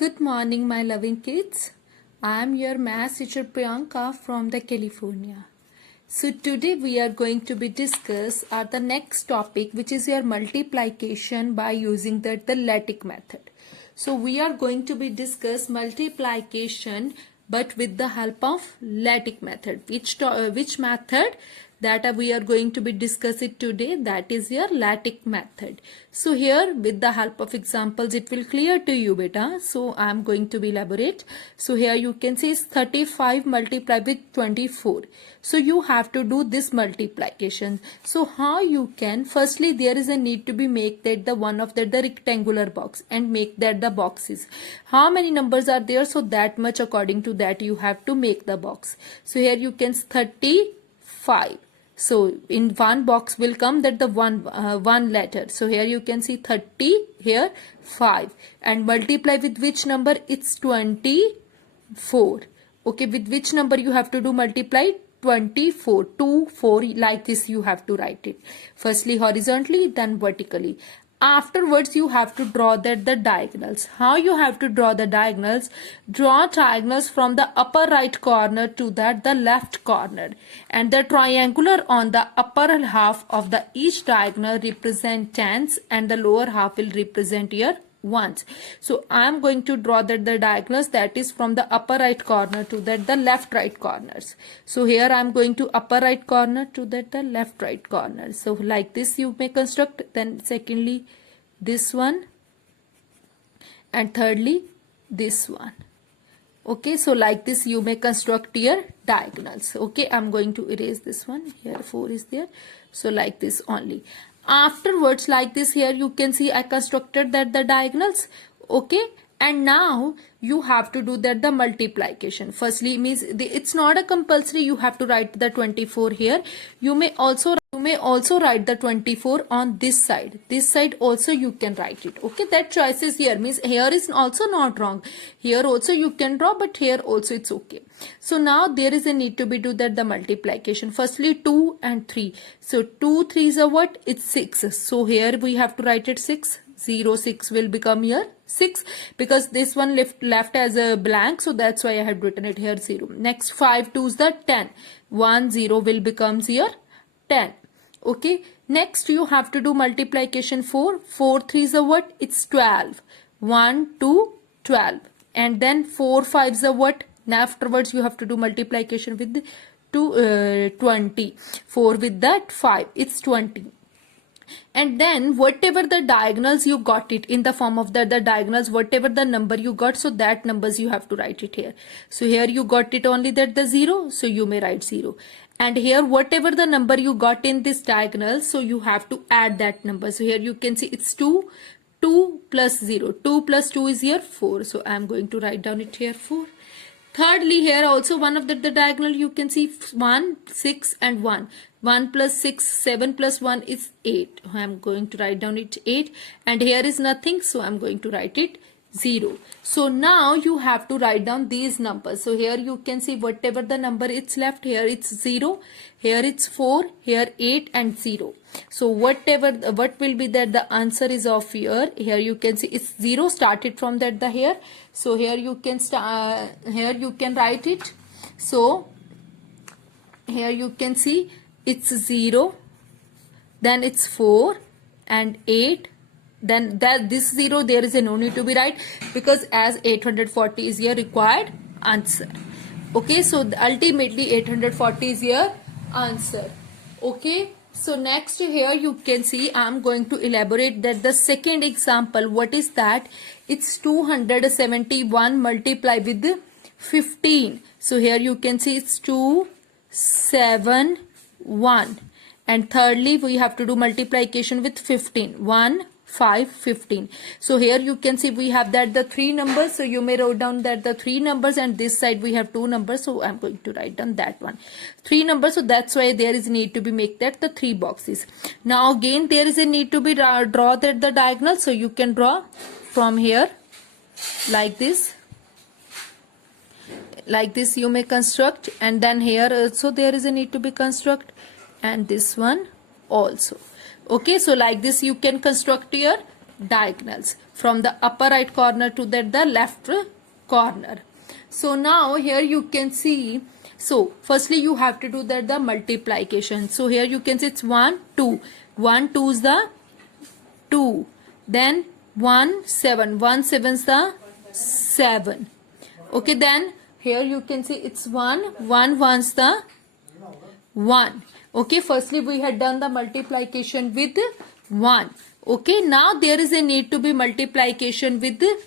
Good morning, my loving kids. I am your math teacher Priyanka from the California. So today we are going to be discuss the next topic, which is your multiplication by using the lattice method. So we are going to be discuss multiplication but with the help of lattice method. Which method that we are going to be discuss it today, that is your lattice method. So here with the help of examples it will clear to you beta. So I am going to be elaborate. So here you can see 35 multiplied with 24. So you have to do this multiplication. So how you can, firstly there is a need to be make that the one of that the rectangular box and make that the boxes. How many numbers are there? So that much according to that you have to make the box. So here you can 35. So in one box will come that the one letter. So here you can see 30, here 5, and multiply with which number? It's 24. Okay, with which number you have to do multiply? 24. 2, 4, like this you have to write it. Firstly horizontally, then vertically. Afterwards you have to draw that the diagonals. How you have to draw the diagonals? Draw diagonals from the upper right corner to that the left corner, and the triangular on the upper half of the each diagonal represent tens and the lower half will represent your ones. So I am going to draw that the diagonals, that is from the upper right corner to that the left right corners. So here I am going to upper right corner to that the left right corner. So like this you may construct. Then secondly this one, and thirdly this one. Okay, so like this you may construct your diagonals. Okay, I'm going to erase this one. Here 4 is there. So like this only. Afterwards like this, here you can see I constructed that the diagonals. Okay, and now you have to do that the multiplication. Firstly means it's not a compulsory you have to write the 24 here. You may also write the 24 on this side. This side also you can write it. Okay, that choice is here. Means here is also not wrong. Here also you can draw, but here also it's okay. So now there is a need to be do that the multiplication. Firstly 2 and 3. So 2 3s are what? It's 6. So here we have to write it 6. 0 6 will become here 6, because this one left as a blank, so that's why I have written it here 0. Next 5 2s the 10. 1 0 will becomes here 10. Okay, next you have to do multiplication 4 3s are what? It's 12. 1 2 12, and then 4 5s are what? Now afterwards you have to do multiplication with the 20. 4 with that 5, it's 20. And then whatever the diagonals you got it in the form of the diagonals, whatever the number you got, so that numbers you have to write it here. So here you got it only that the 0, so you may write 0. And here whatever the number you got in this diagonal, so you have to add that number. So here you can see it's 2 plus 0. 2 plus 2 is here 4. So I am going to write down it here 4. Thirdly, here also one of the diagonal you can see 1 6 and 1. 1 plus 6, 7 plus 1 is 8. I am going to write down it 8, and here is nothing, so I am going to write it 0. So now you have to write down these numbers. So here you can see whatever the number it's left, here it's 0, here it's 4, here 8 and 0. So what will be that the answer is of here you can see it's 0 started from that the here. So here you can here you can write it. So here you can see it's 0, then it's 4 and 8. Then this 0 there is a no need to be right, because as 840 is your required answer. Okay, so ultimately 840 is your answer. Okay, so next here you can see I am going to elaborate that the second example. What is that? It's 271 multiplied with 15. So here you can see it's 271, and thirdly we have to do multiplication with 15. 1 5 15. So here you can see we have that the 3 numbers, so you may write down that the 3 numbers, and this side we have 2 numbers, so I'm going to write down that one 3 numbers. So that's why there is need to be make that the 3 boxes. Now again there is a need to be draw that the diagonal, so you can draw from here like this you may construct, and then here also there is a need to be construct, and this one also. Okay, so like this you can construct your diagonals. from the upper right corner to the left corner. So now here you can see, so firstly you have to do that the multiplication. So here you can see it's 1 2, 1 2 is the 2, then 1 7, 1 7 is the 7. Okay, then here you can see it's 1 1 1 is the 1. Okay, firstly we had done the multiplication with 1. Okay, now there is a need to be multiplication with the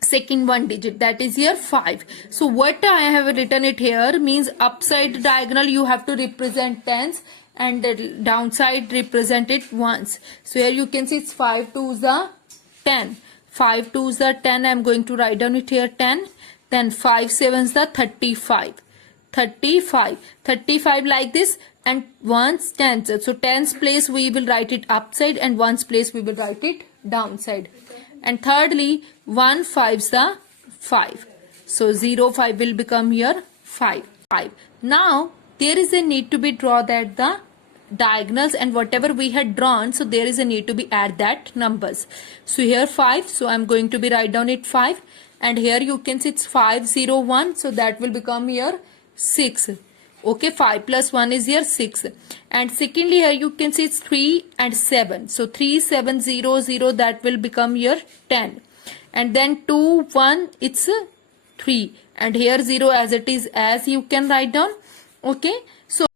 second one digit, that is here 5. So what I have written it here means upside diagonal you have to represent tens and the downside represent it ones. So here you can see it's 5 2 the 10, 5 2 the 10. I am going to write down it here 10. Then 5 7 the 35, 35 like this, and ones tens. So tens place we will write it upside and ones place we will write it downside. And thirdly 1 5 is the 5. So 0 5 will become here 5. Now there is a need to be draw that the diagonals and whatever we had drawn, so there is a need to be add that numbers. So here 5, so I'm going to be write down it 5, and here you can see it's 5 0 1, so that will become here 6. Okay, 5 plus 1 is here 6. And secondly here you can see it's 3 and 7. So 3 7 0 0, that will become here 10. And then 2 1, it's 3. And here 0 as it is, as you can write down. Okay, so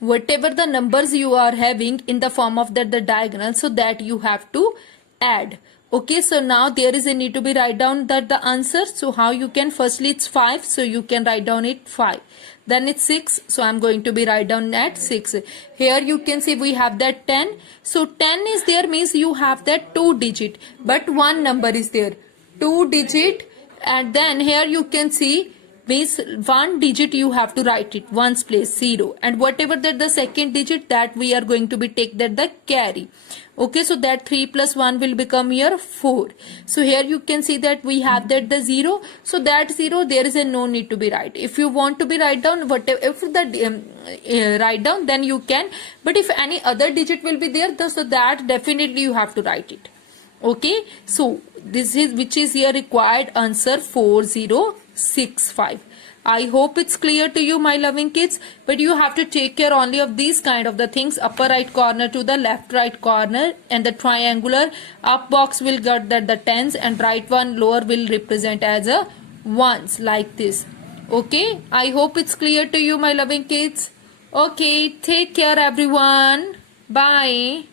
whatever the numbers you are having in the form of the diagonal, so that you have to add. Okay, so now there is a need to be write down that the answer. So how you can, firstly it's 5, so you can write down it 5. Then it's 6, so I'm going to be write down at 6. Here you can see we have that 10. So 10 is there means you have that 2 digit, but one number is there, 2 digit. And then here you can see means one digit you have to write it ones place 0, and whatever that the second digit, that we are going to be take that the carry. Okay, so that 3 plus 1 will become here 4. So here you can see that we have that the 0, so that 0 there is a no need to be write. If you want to be write down whatever, if the write down, then you can, but if any other digit will be there, so that definitely you have to write it. Okay, so this is which is here required answer 4065. I hope it's clear to you, my loving kids, but you have to take care only of these kind of the things. Upper right corner to the left right corner, and the triangular up box will get that the tens, and right one lower will represent as a ones, like this. Okay, I hope it's clear to you, my loving kids. Okay, take care everyone. Bye.